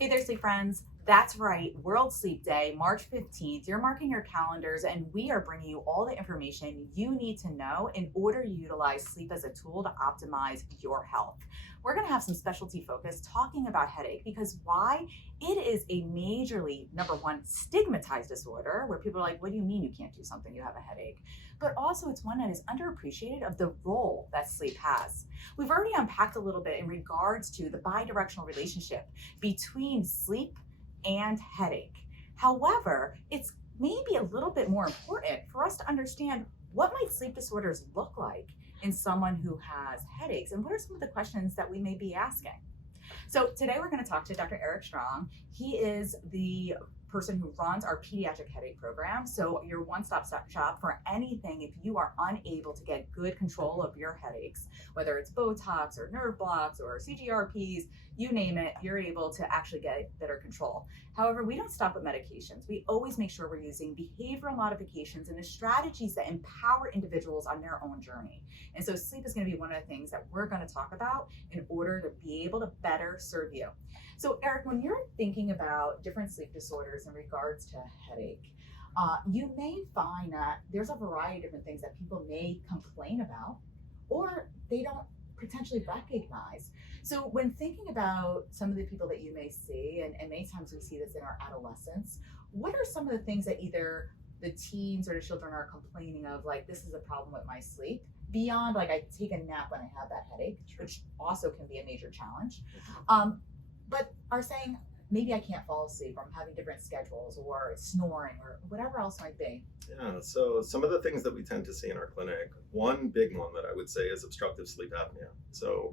Hey there, sleep friends. That's right, World Sleep Day, March 15th. You're marking your calendars, and we are bringing you all the information you need to know in order to utilize sleep as a tool to optimize your health. We're going to have some specialty focus talking about headache because why? It is a majorly, number one, stigmatized disorder where people are like, what do you mean you can't do something? You have a headache. But also, it's one that is underappreciated of the role that sleep has. We've already unpacked a little bit in regards to the bidirectional relationship between sleep and headache. However, it's maybe a little bit more important for us to understand what might sleep disorders look like in someone who has headaches and what are some of the questions that we may be asking. So today we're going to talk to Dr. Eric Strong. He is the person who runs our pediatric headache program. So your one-stop shop for anything if you are unable to get good control of your headaches, whether it's Botox or nerve blocks or CGRPs, you name it, you're able to actually get better control. However, we don't stop with medications. We always make sure we're using behavioral modifications and the strategies that empower individuals on their own journey. And so sleep is going to be one of the things that we're going to talk about in order to be able to better serve you. So Eric, when you're thinking about different sleep disorders in regards to headache, you may find that there's a variety of different things that people may complain about or they don't potentially recognize. So when thinking about some of the people that you may see, and many times we see this in our adolescents, what are some of the things that either the teens or the children are complaining of, like, this is a problem with my sleep, beyond like I take a nap when I have that headache, which also can be a major challenge, but are saying maybe I can't fall asleep, or I'm having different schedules, or snoring, or whatever else might be. Yeah, so some of the things that we tend to see in our clinic, one big one that I would say is obstructive sleep apnea. So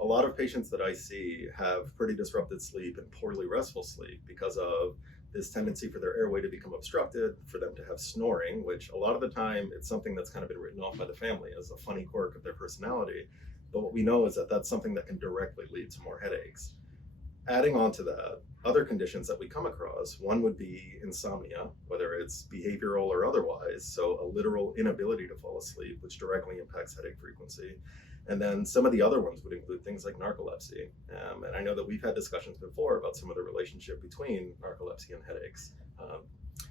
a lot of patients that I see have pretty disrupted sleep and poorly restful sleep because of this tendency for their airway to become obstructed, for them to have snoring, which a lot of the time it's something that's kind of been written off by the family as a funny quirk of their personality. But what we know is that that's something that can directly lead to more headaches. Adding on to that, other conditions that we come across, one would be insomnia, whether it's behavioral or otherwise, so a literal inability to fall asleep, which directly impacts headache frequency. And then some of the other ones would include things like narcolepsy. And I know that we've had discussions before about some of the relationship between narcolepsy and headaches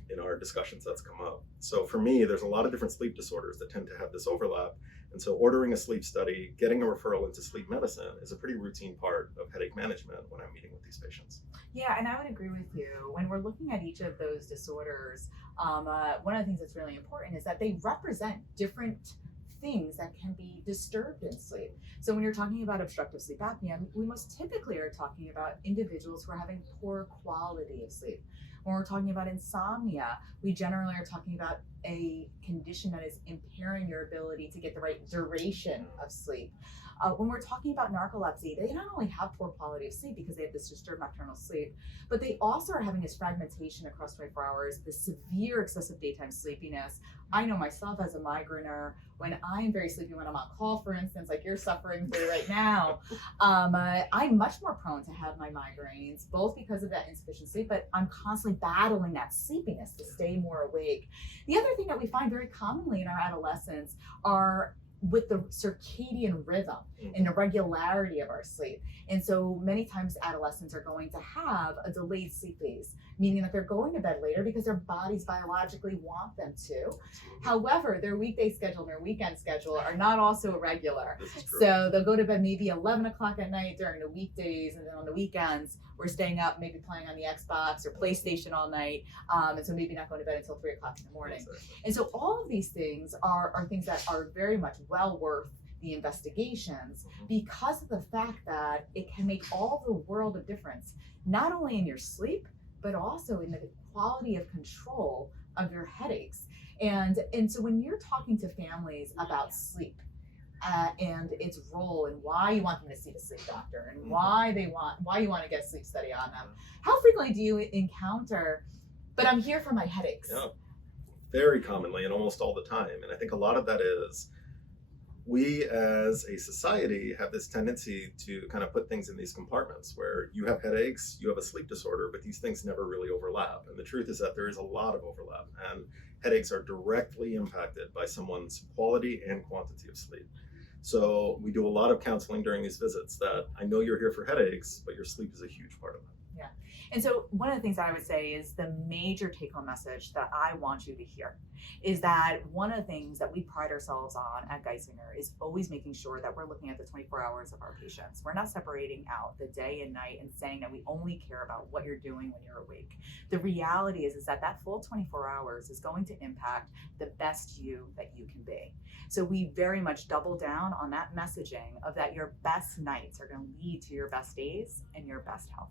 in our discussions that's come up. So for me, there's a lot of different sleep disorders that tend to have this overlap. And so ordering a sleep study, getting a referral into sleep medicine is a pretty routine part of headache management when I'm meeting with these patients. Yeah, and I would agree with you. When we're looking at each of those disorders, one of the things that's really important is that they represent different things that can be disturbed in sleep. So when you're talking about obstructive sleep apnea, we most typically are talking about individuals who are having poor quality of sleep. When we're talking about insomnia, we generally are talking about a condition that is impairing your ability to get the right duration of sleep. When we're talking about narcolepsy, they not only have poor quality of sleep because they have this disturbed nocturnal sleep, but they also are having this fragmentation across 24 hours, the severe excessive daytime sleepiness. I know myself as a migrainer, when I'm very sleepy when I'm on call, for instance, like you're suffering through right now, I'm much more prone to have my migraines, both because of that insufficient sleep, but I'm constantly battling that sleepiness to stay more awake. The other thing that we find very commonly in our adolescents are with the circadian rhythm and the regularity of our sleep. And so many times adolescents are going to have a delayed sleep phase, meaning that they're going to bed later because their bodies biologically want them to. However, their weekday schedule and their weekend schedule are not also regular. So they'll go to bed maybe 11 o'clock at night during the weekdays, and then on the weekends, we're staying up, maybe playing on the Xbox or PlayStation all night. And so maybe not going to bed until 3 o'clock in the morning. Exactly. And so all of these things are things that are very much well worth the investigations because of the fact that it can make all the world of difference, not only in your sleep, but also in the quality of control of your headaches. And so when you're talking to families about sleep, and its role and why you want them to see the sleep doctor and why you want to get a sleep study on them, how frequently do you encounter, but I'm here for my headaches? Yeah, very commonly and almost all the time. And I think a lot of that is we as a society have this tendency to kind of put things in these compartments where you have headaches, you have a sleep disorder, but these things never really overlap. And the truth is that there is a lot of overlap, and headaches are directly impacted by someone's quality and quantity of sleep. So we do a lot of counseling during these visits that I know you're here for headaches, but your sleep is a huge part of that. And so one of the things that I would say is the major take-home message that I want you to hear is that one of the things that we pride ourselves on at Geisinger is always making sure that we're looking at the 24 hours of our patients. We're not separating out the day and night and saying that we only care about what you're doing when you're awake. The reality is that that full 24 hours is going to impact the best you that you can be. So we very much double down on that messaging of that your best nights are going to lead to your best days and your best health.